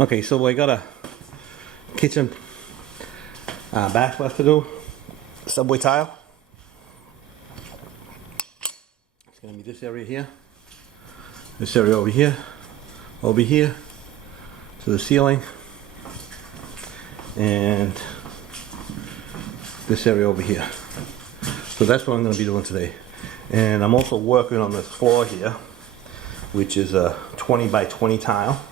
Okay, so I got a kitchen backsplash to do, subway tile. It's going to be this area here, this area over here to the ceiling, and this area over here. So that's what I'm going to be doing today. And I'm also working on this floor here, which is a 20 by 20 tile.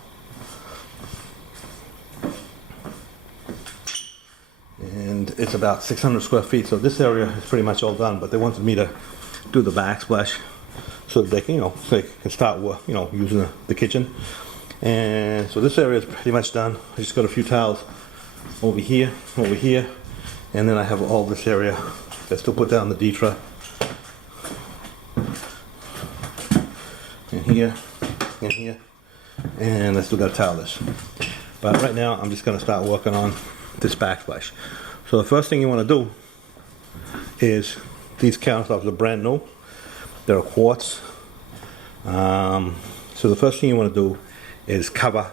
And it's about 600 square feet, so this area is pretty much all done, but they wanted me to do the backsplash so that they can, so they can start, using the kitchen. And so this area is pretty much done. I just got a few tiles over here, and then I have all this area that's still put down the Detra. And here, and here, and I still got to tile this. But right now, I'm just going to start working on this backsplash. So the first thing you want to do is, these countertops are brand new. They're quartz. So the first thing you want to do is cover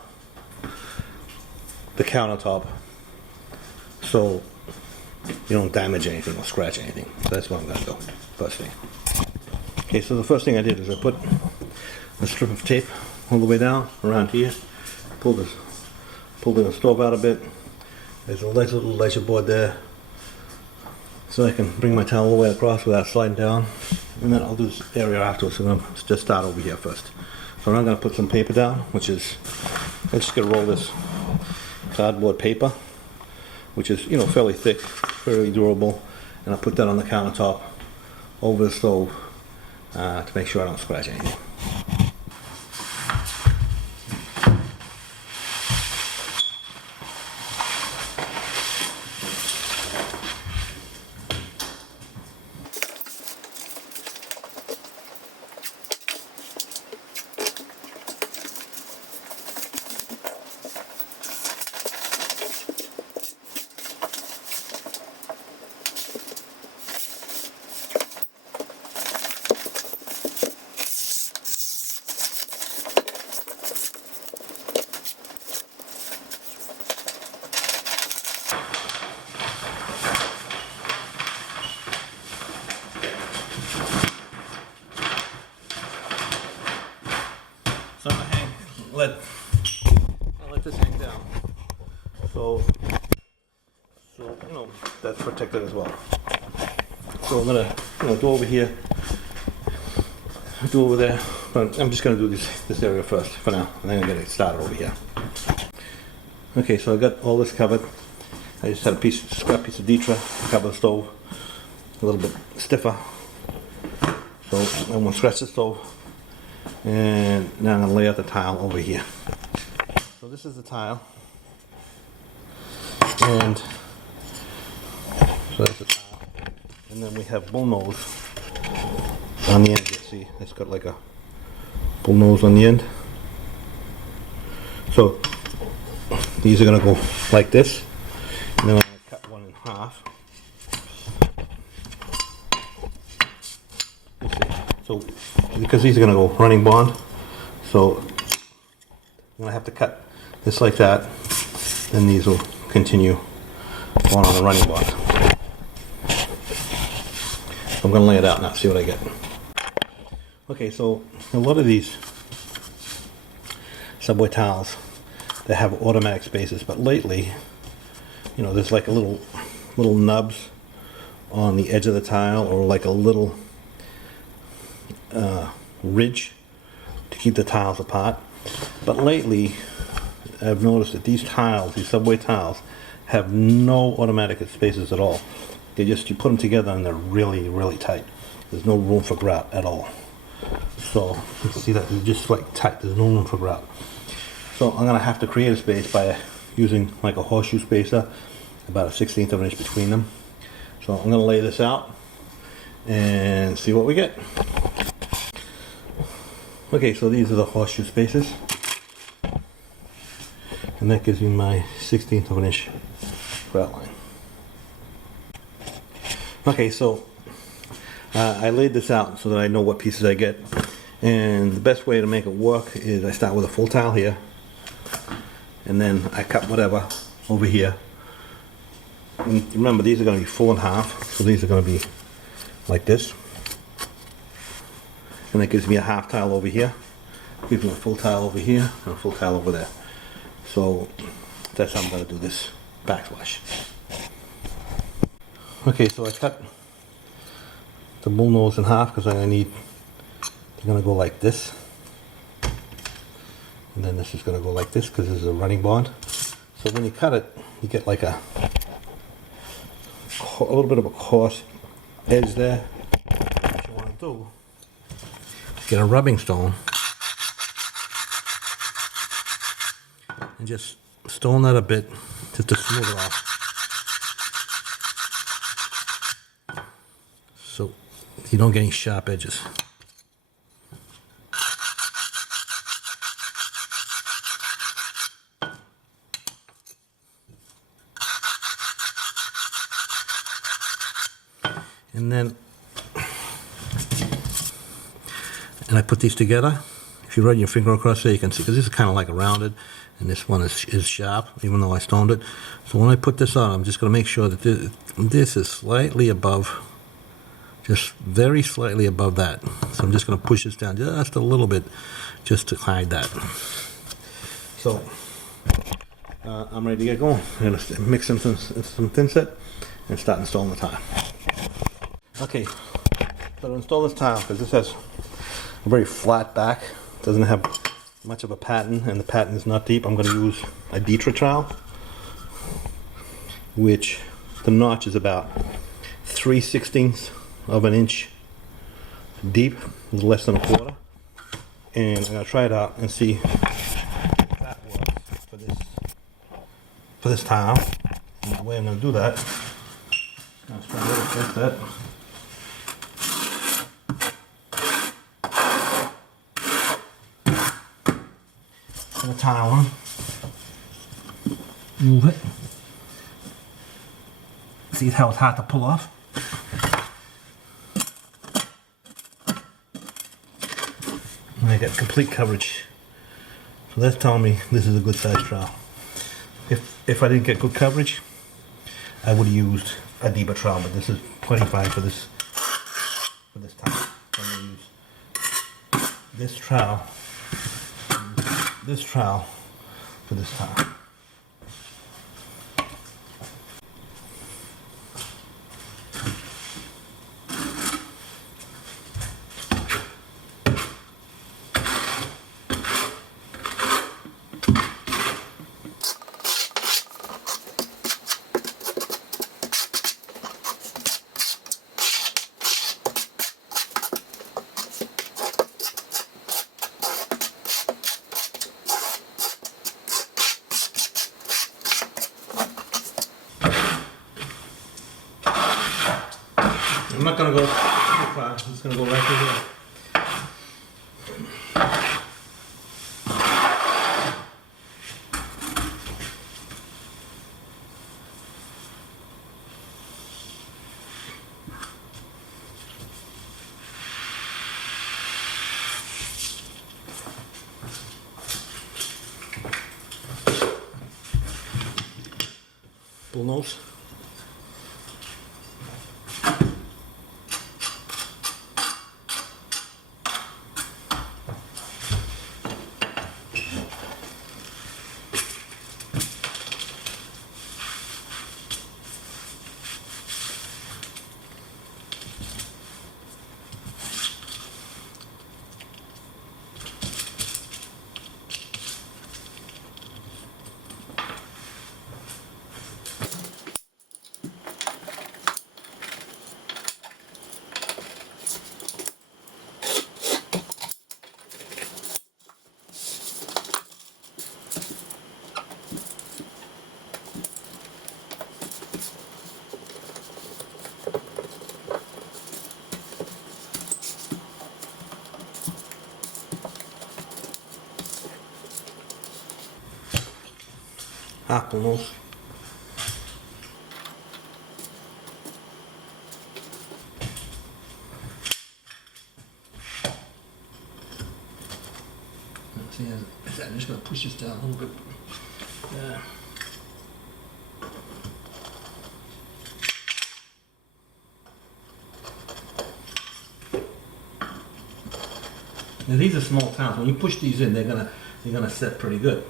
the countertop so you don't damage anything or scratch anything. So that's what I'm going to do first thing. Okay, so the first thing I did is I put a strip of tape all the way down around here. Pulled the stove out a bit. There's a nice little leisure board there, so I can bring my towel all the way across without sliding down. And then I'll do this area afterwards. So I'm going to just start over here first. So I'm going to put some paper down, which is, I'm just going to roll this cardboard paper, which is fairly thick, fairly durable, and I'll put that on the countertop over the stove to make sure I don't scratch anything. So I'm gonna let this hang down. So that's protected as well. So I'm gonna do over here, do over there. But I'm just gonna do this area first for now, and then I'm gonna get it started over here. Okay, so I got all this covered. I just had a scrap piece of Detra to cover the stove, a little bit stiffer. So I'm gonna scratch the stove. And now I'm going to lay out the tile over here. So this is the tile. And so that's the tile. And then we have bullnose on the end. You see, it's got like a bullnose on the end. So these are going to go like this. And then I'm going to cut one in half. So, because these are going to go running bond, so I'm going to have to cut this like that, and these will continue on the running bond. So I'm going to lay it out now, see what I get. Okay, so a lot of these subway tiles, they have automatic spaces, but lately, there's like a little nubs on the edge of the tile, or like a little ridge to keep the tiles apart. But lately I've noticed that these subway tiles, have no automatic spaces at all. You put them together and they're really, really tight. There's no room for grout at all. So you can see that they're just like tight. There's no room for grout. So I'm going to have to create a space by using like a horseshoe spacer, about 1/16 of an inch between them. So I'm going to lay this out and see what we get. Okay, so these are the horseshoe spaces, and that gives me my 1/16 of an inch grout line. Okay, so I laid this out so that I know what pieces I get, and the best way to make it work is I start with a full tile here, and then I cut whatever over here. And remember, these are going to be 4 1/2, so these are going to be like this. And that gives me a half tile over here, gives me a full tile over here, and a full tile over there. So that's how I'm going to do this backsplash. Okay, so I cut the bull nose in half because they're going to go like this. And then this is going to go like this because this is a running bond. So when you cut it, you get like a little bit of a coarse edge there. What you want to do, get a rubbing stone and just stone that a bit just to smooth it off. So you don't get any sharp edges. And I put these together. If you run your finger across there, you can see, because this is kind of like a rounded, and this one is sharp, even though I stoned it. So when I put this on, I'm just going to make sure that this is slightly above, just very slightly above that. So I'm just going to push this down just a little bit, just to hide that. So I'm ready to get going. I'm going to mix in some thinset and start installing the tile. Okay, so to install this tile, because this has a very flat back, doesn't have much of a pattern, and the pattern is not deep, I'm going to use a trowel, which the notch is about 3/16 of an inch deep, less than a quarter, and I'm going to try it out and see if that works for this tile. And the way I'm going to do that, I'm going to try a little thinset. The tile on, move it, see how it's hard to pull off. And I get complete coverage, so that's telling me this is a good size trowel. If I didn't get good coverage, I would have used a deeper trowel, but this is plenty fine for this tile. So I'm going to use this trowel for this tile. I'm not going to go too far, I'm just going to go right through here. Bull nose. Apple nose. See, I'm just going to push this down a little bit. Yeah. Now these are small towns. When you push these in, they're gonna set pretty good.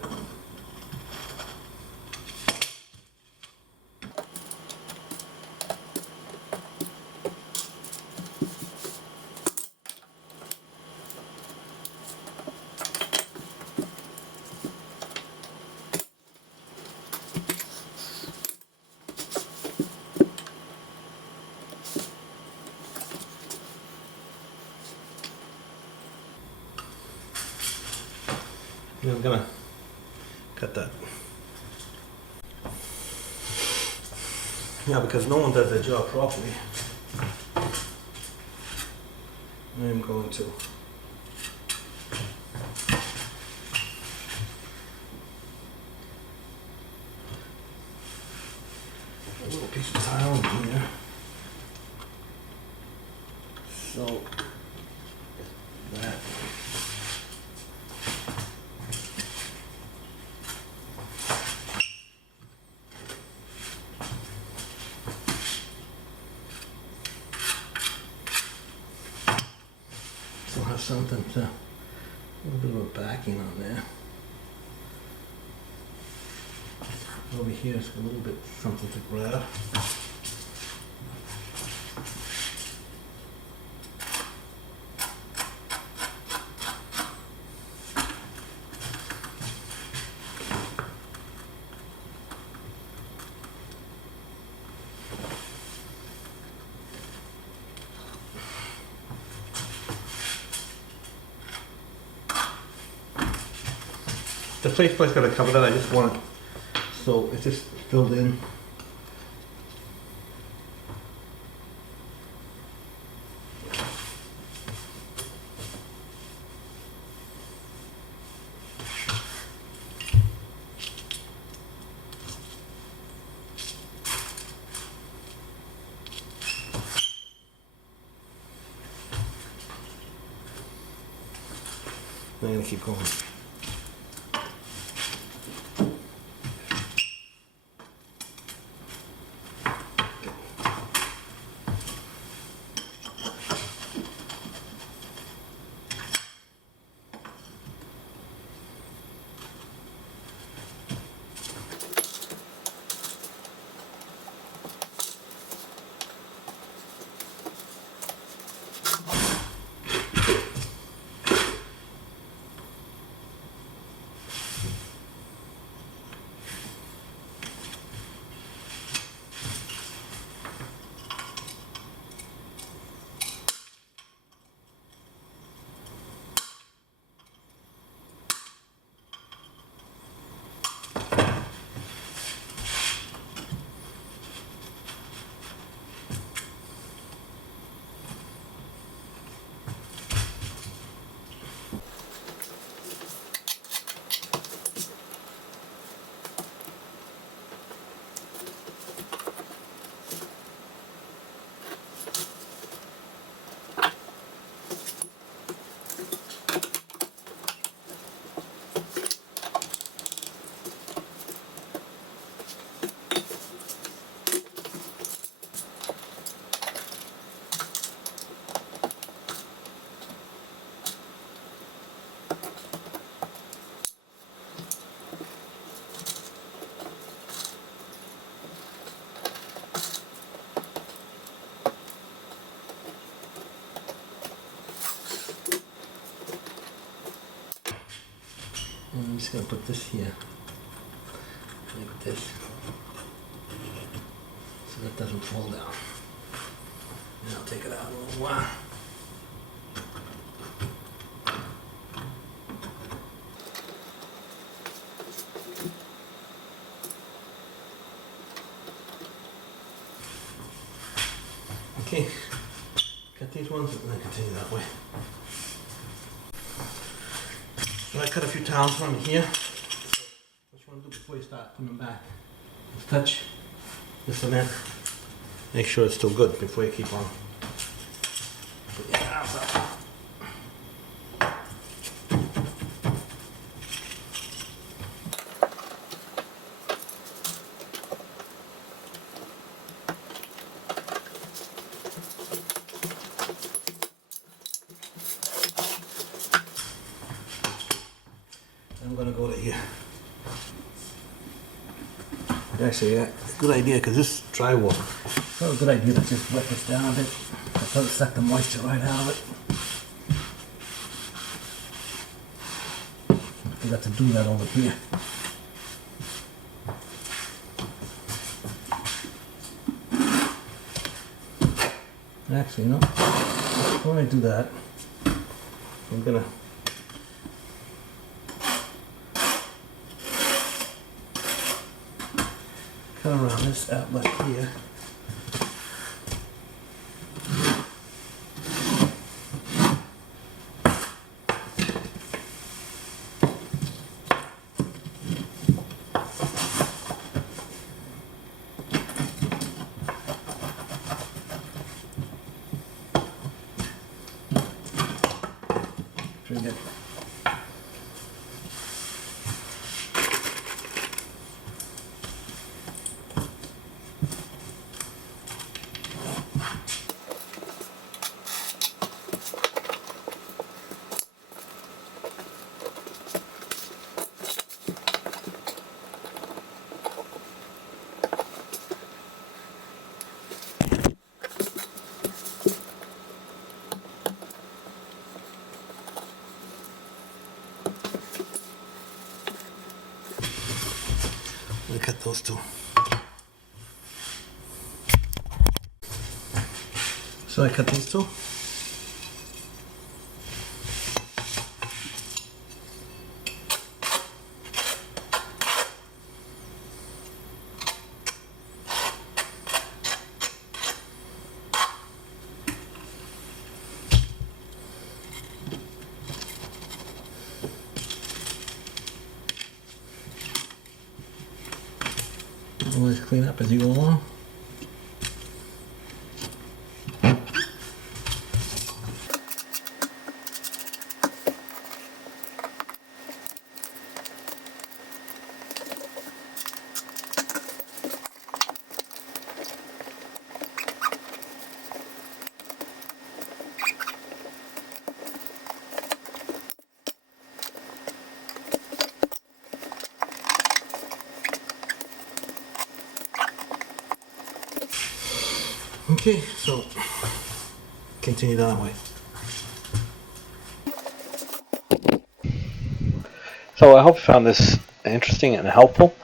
I'm gonna cut that. Yeah, because no one does their job properly. I'm going to. A little piece of tile in here. So that. Still have something to, a little bit of a backing on there. Over here it's a little bit something to grab. The faceplate's got a cover that I just want it so it's just filled in. I'm gonna keep going. I'm just going to put this here, like this, so that doesn't fall down. And I'll take it out in a little while. Okay, cut these ones and then continue that way. So I cut a few tiles from here. So what you want to do before you start putting them back is touch the cement. Make sure it's still good before you keep on. Put your tiles up. Actually, yeah, good idea, because this drywall, so a good idea to just wet this down a bit. That doesn't suck the moisture right out of it. I forgot to do that over here. Actually, no. Before I do that, I'm gonna cut around this outlet here. Pretty good. Cut those two. So I cut these two. Always clean up as you go along. Okay, so continue that way. So I hope you found this interesting and helpful.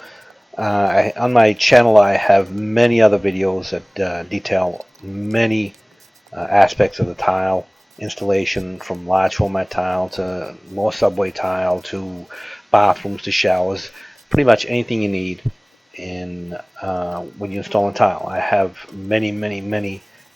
On my channel I have many other videos that detail many aspects of the tile installation, from large format tile to more subway tile to bathrooms to showers, pretty much anything you need in when you install a tile. I have many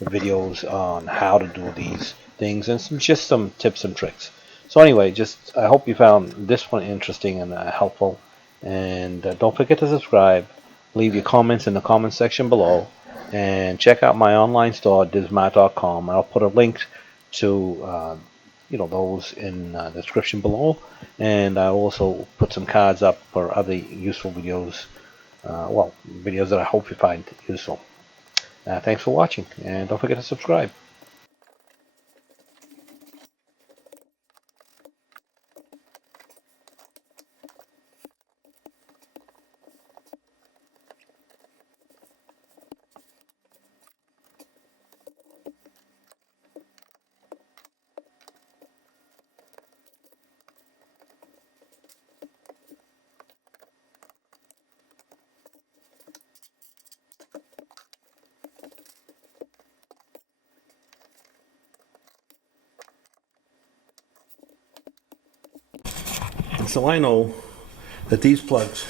videos on how to do these things and just some tips and tricks. So anyway, I hope you found this one interesting and helpful, and don't forget to subscribe, leave your comments in the comment section below, and check out my online store dismart.com. I'll put a link to those in the description below, and I also put some cards up for other useful videos, videos that I hope you find useful. Thanks for watching, and don't forget to subscribe. And so I know that these plugs,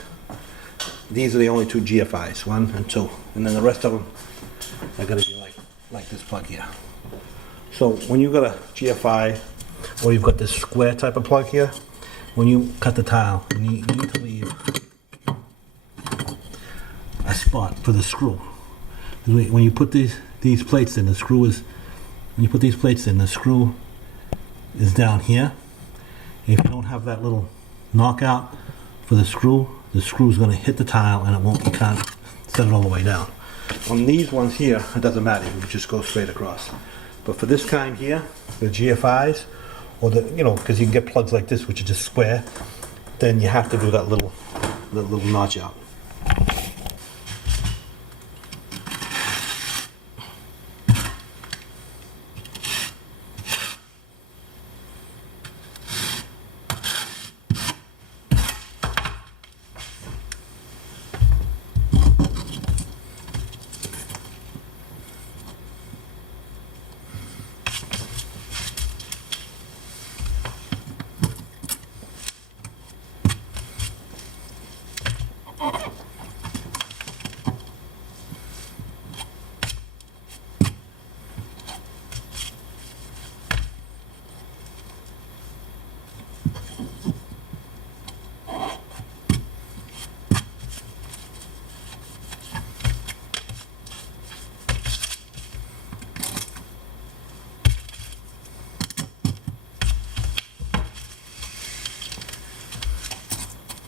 these are the only two GFIs, 1 and 2, and then the rest of them are going to be like this plug here. So when you've got a GFI, or you've got this square type of plug here, when you cut the tile, you need to leave a spot for the screw. When you put these plates in, the screw is, when you put these plates in, the screw is down here. And if you don't have that little knockout for the screw is going to hit the tile, and you can't set it all the way down. On these ones here, it doesn't matter, you just go straight across. But for this kind here, the GFIs, or because you can get plugs like this which are just square, then you have to do that little notch out.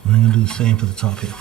And I'm going to do the same to the top here.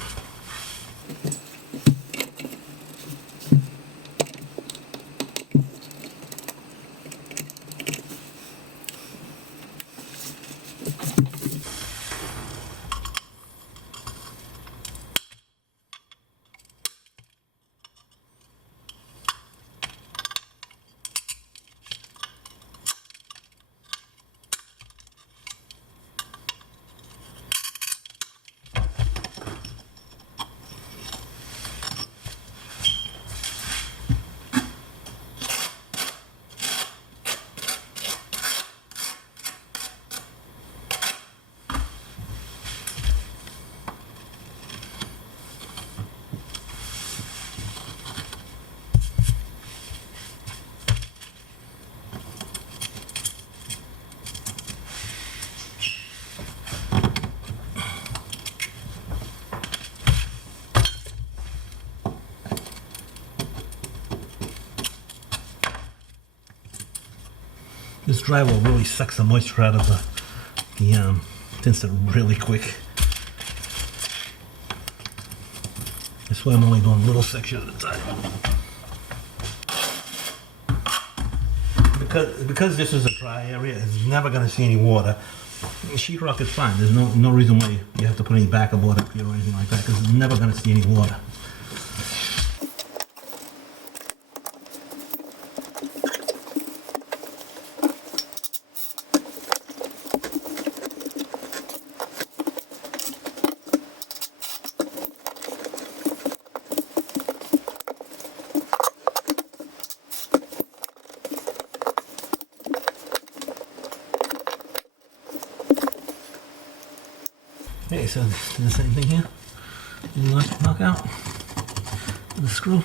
This drywall really sucks the moisture out of the thinset really quick. That's why I'm only doing a little section at a time. Because this is a dry area, it's never going to see any water. Sheetrock is fine. There's no reason why you have to put any backer board up here or anything like that, because it's never going to see any water. Okay, so do the same thing here. Knock out the screw.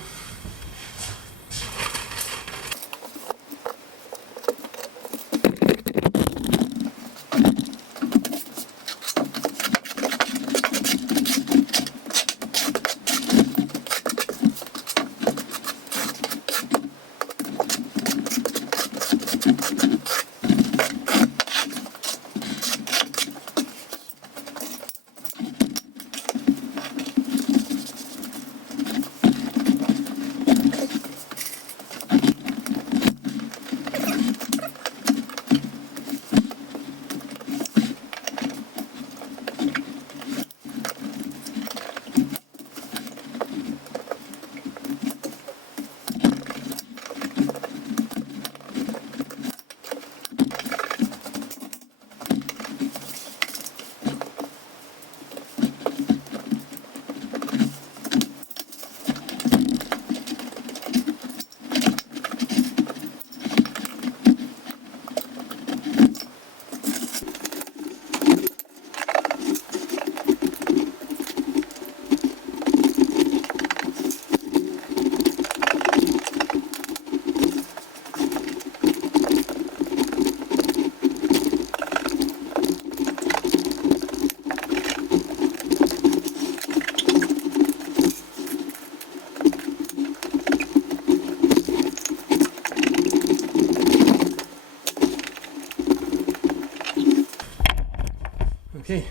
Okay,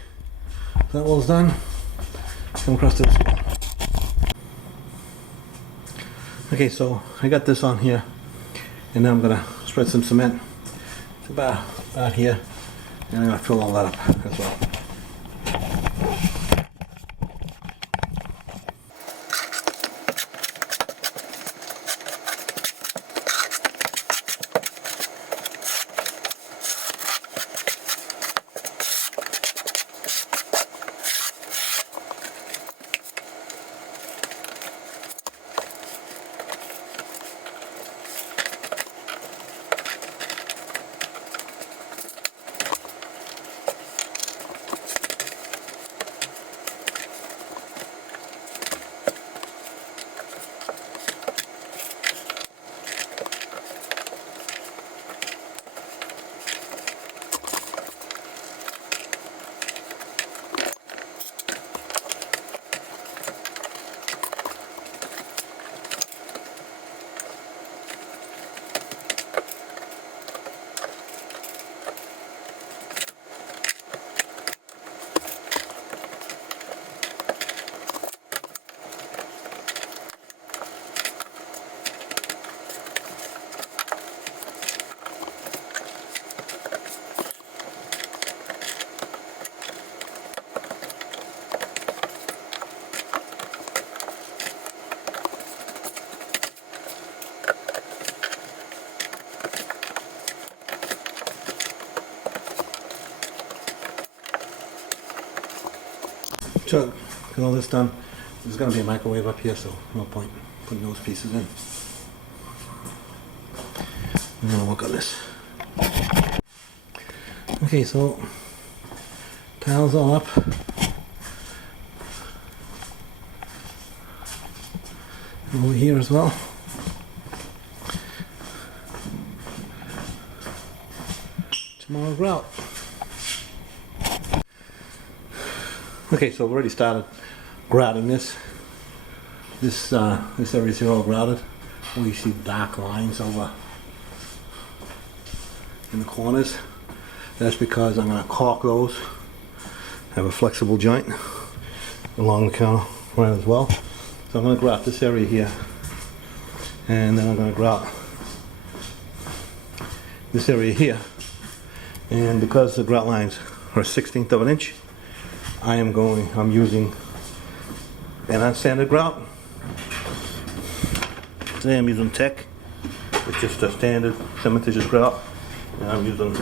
that wall's done. Come across to this wall. Okay, so I got this on here, and now I'm gonna spread some cement. It's about here, and I'm gonna fill all that up as well. to get all this done. There's going to be a microwave up here, so no point putting those pieces in. I'm going to work on this. Okay, so tiles all up. Over here as well. Tomorrow grout. Okay, so I've already started grouting this. This area is here all grouted. We see dark lines over in the corners. That's because I'm going to caulk those. Have a flexible joint along the counter right as well. So I'm going to grout this area here, and then I'm going to grout this area here. And because the grout lines are 1/16 of an inch, I'm using an unsanded grout. Today I'm using Tech. It's just a standard cementitious grout, and I'm using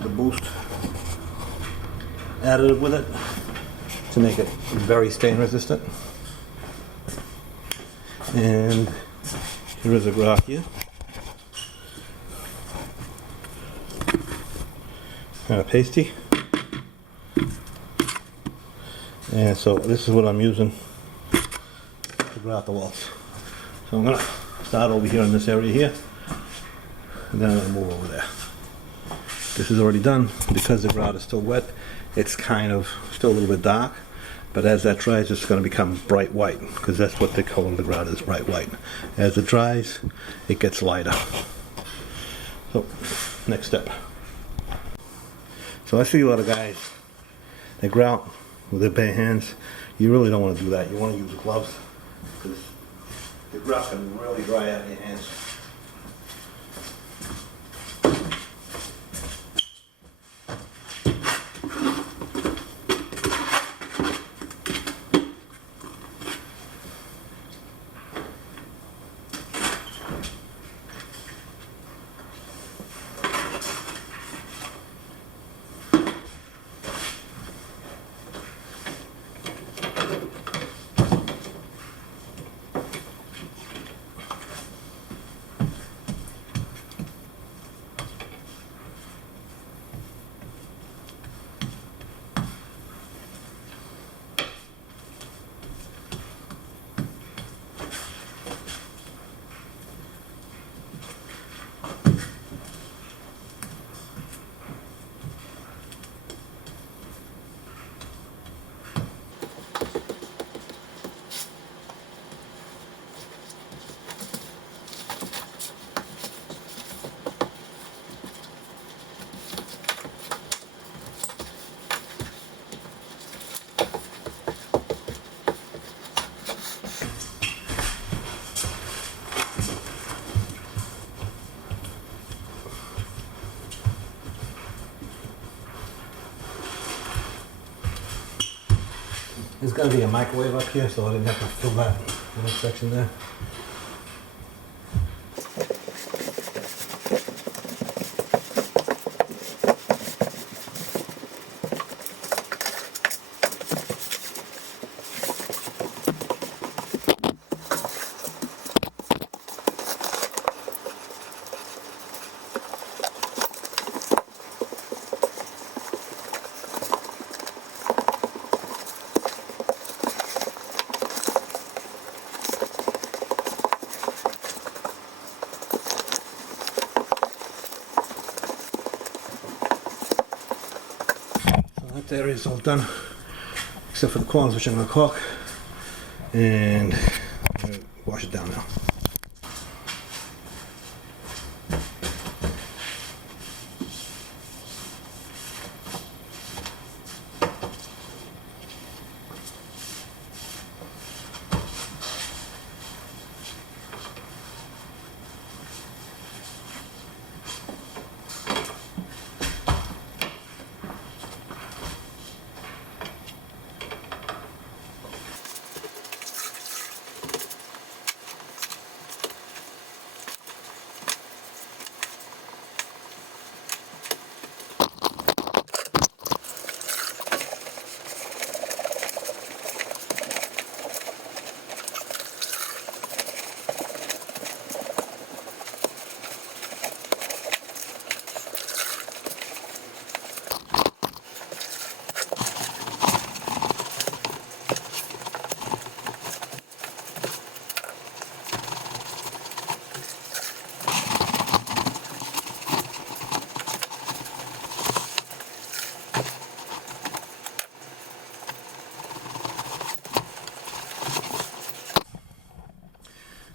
the Boost additive with it to make it very stain resistant. And here is a grout here. Kind of pasty. And so this is what I'm using to grout the walls. So I'm going to start over here in this area here, and then I'm going to move over there. This is already done. Because the grout is still wet, it's kind of still a little bit dark. But as that dries, it's going to become bright white, because that's what the color of the grout is, bright white. As it dries, it gets lighter. So, next step. So I see a lot of guys, they grout with their bare hands. You really don't want to do that. You want to use gloves, because the grout can really dry out in your hands. There's going to be a microwave up here, so I didn't have to fill that little section there. That area is all done, except for the corners, which I'm going to caulk, and I'm going to wash it down now.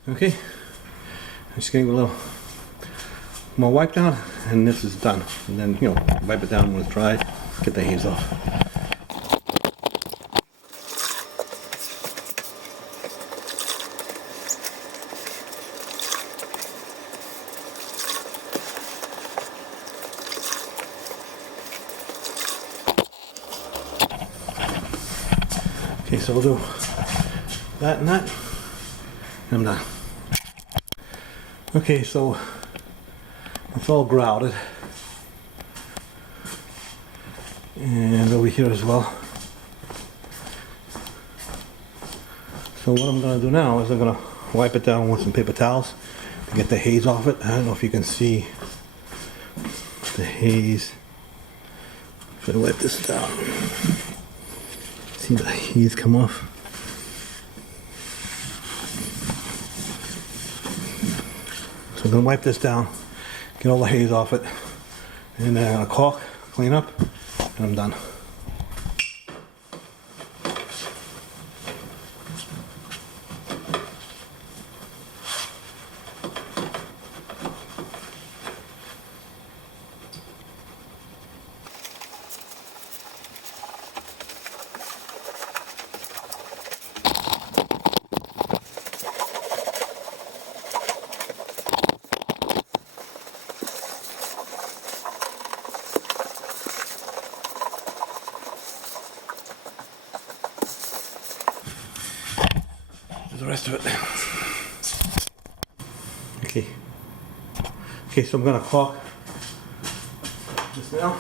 Okay, just getting a little more wipe down, and this is done. And then, you know, wipe it down when it's dry, get the haze off. Okay, so we'll do that and that, and I'm done. Okay, so it's all grouted, and over here as well. So what I'm going to do now is I'm going to wipe it down with some paper towels to get the haze off it. I don't know if you can see the haze. If I wipe this down, see the haze come off. So I'm going to wipe this down, get all the haze off it, and then I'm going to caulk, clean up, and I'm done. The rest of it. Okay. Okay, so I'm gonna caulk this now.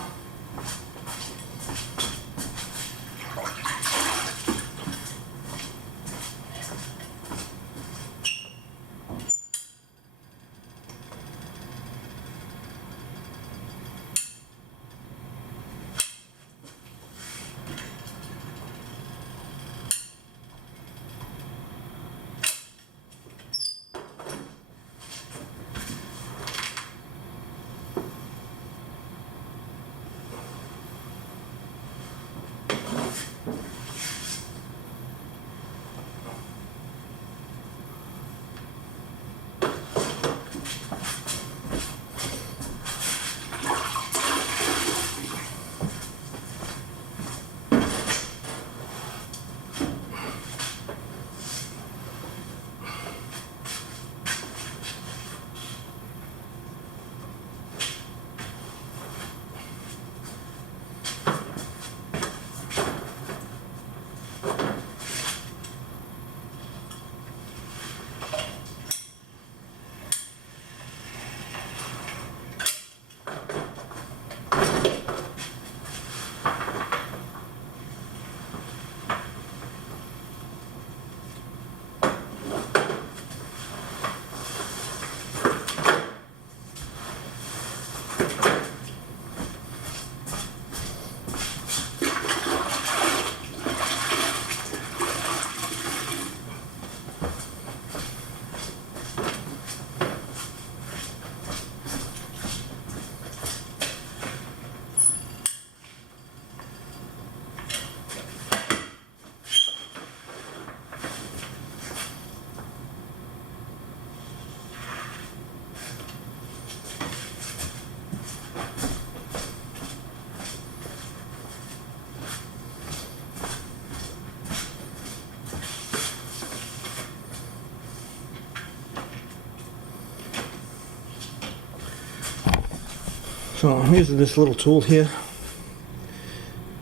So I'm using this little tool here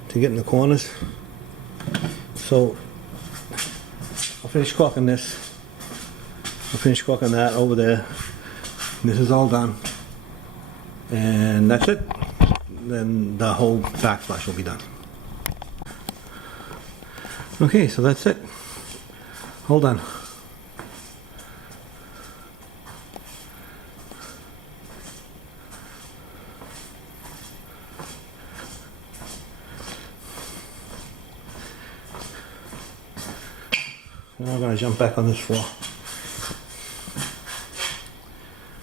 to get in the corners. So I'll finish caulking this. I'll finish caulking that over there. This is all done. And that's it. Then the whole backsplash will be done. Okay, so that's it. All done. Now I'm going to jump back on this floor.